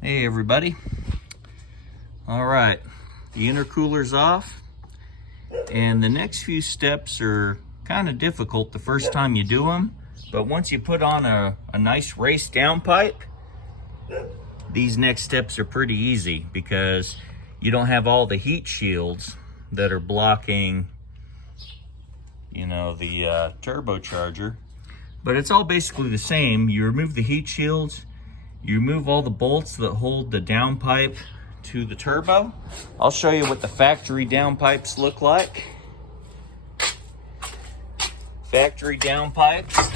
Hey everybody. All right, the intercooler's off, and the next few steps are kind of difficult the first time you do them, but once you put on a nice race downpipe, these next steps are pretty easy because you don't have all the heat shields that are blocking, the turbocharger. But it's all basically the same. You remove the heat shields, you remove all the bolts that hold the downpipe to the turbo. I'll show you what the factory downpipes look like. Factory downpipes.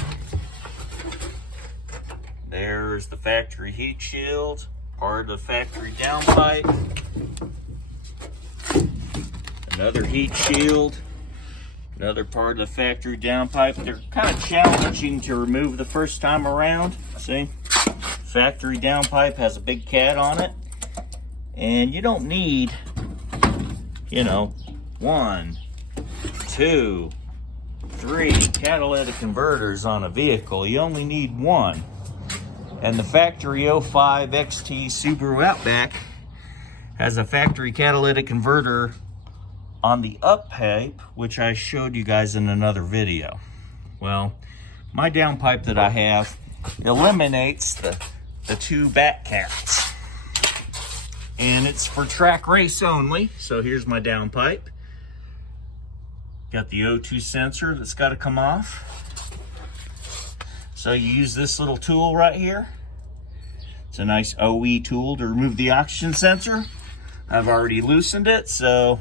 There's the factory heat shield, part of the factory downpipe. Another heat shield, another part of the factory downpipe. They're kind of challenging to remove the first time around. See? Factory downpipe has a big cat on it, and you don't need 1, 2, 3 catalytic converters on a vehicle. You only need one. And the factory 05 XT Subaru Outback has a factory catalytic converter on the up pipe, which I showed you guys in another video. Well, my downpipe that I have eliminates the two back cats, and it's for track race only. So here's my downpipe. Got the O2 sensor that's got to come off. So you use this little tool right here. It's a nice OE tool to remove the oxygen sensor. I've already loosened it, so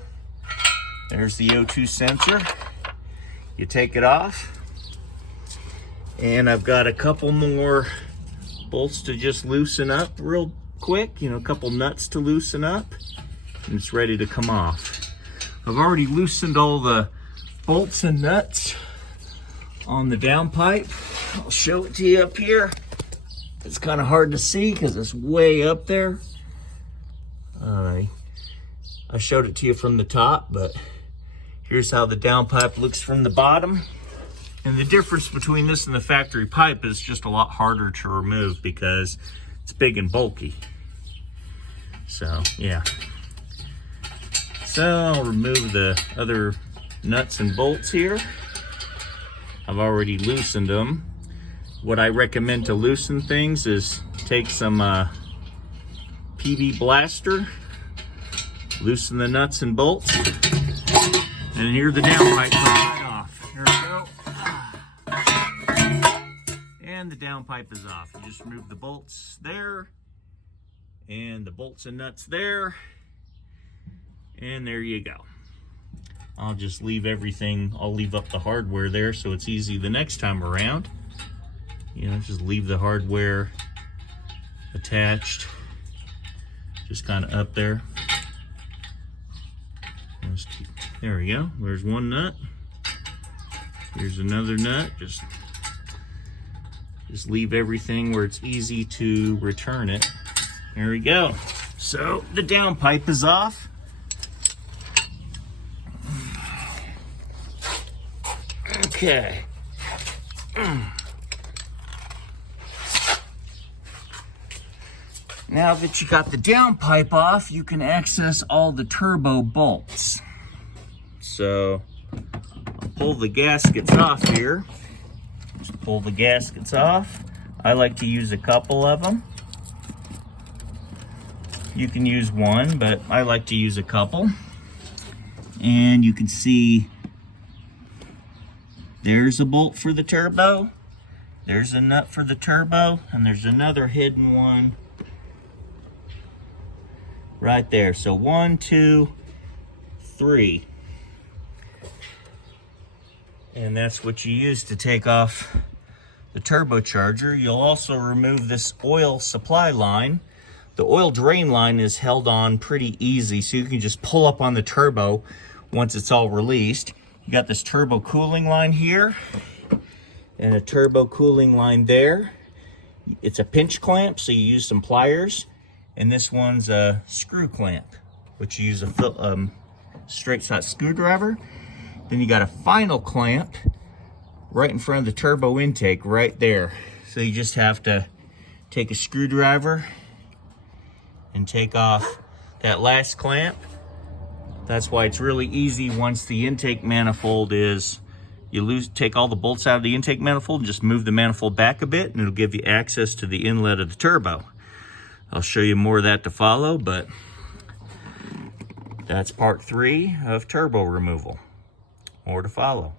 there's the O2 sensor. You take it off, and I've got a couple more bolts to just loosen up real quick, a couple nuts to loosen up, and it's ready to come off. I've already loosened all the bolts and nuts on the downpipe. I'll show it to you up here. It's kind of hard to see because it's way up there. I showed it to you from the top, but here's how the downpipe looks from the bottom. And the difference between this and the factory pipe is just a lot harder to remove because it's big and bulky. So, yeah. So I'll remove the other nuts and bolts here. I've already loosened them. What I recommend to loosen things is take some PV blaster, loosen the nuts and bolts, and here the downpipe comes right off. Here we go. And the downpipe is off. You just remove the bolts there, and the bolts and nuts there, and there you go. I'll just leave everything, I'll leave up the hardware there so it's easy the next time around. Just leave the hardware attached, just kind of up there. There we go. There's one nut. Here's another nut. Just leave everything where it's easy to return it. There we go. So the downpipe is off. Okay. Now that you got the downpipe off, you can access all the turbo bolts. So I'll pull the gaskets off here. Just pull the gaskets off. I like to use a couple of them. You can use one, but I like to use a couple. And you can see there's a bolt for the turbo. There's a nut for the turbo, and there's another hidden one right there. So 1, 2, 3. And that's what you use to take off the turbocharger. You'll also remove this oil supply line. The oil drain line is held on pretty easy, so you can just pull up on the turbo once it's all released. You got this turbo cooling line here and a turbo cooling line there. It's a pinch clamp, so you use some pliers. And this one's a screw clamp, which you use a straight shot screwdriver. Then you got a final clamp right in front of the turbo intake right there. So you just have to take a screwdriver and take off that last clamp. That's why it's really easy once the intake manifold is, take all the bolts out of the intake manifold and just move the manifold back a bit, and it'll give you access to the inlet of the turbo. I'll show you more of that to follow, but that's part 3 of turbo removal. More to follow.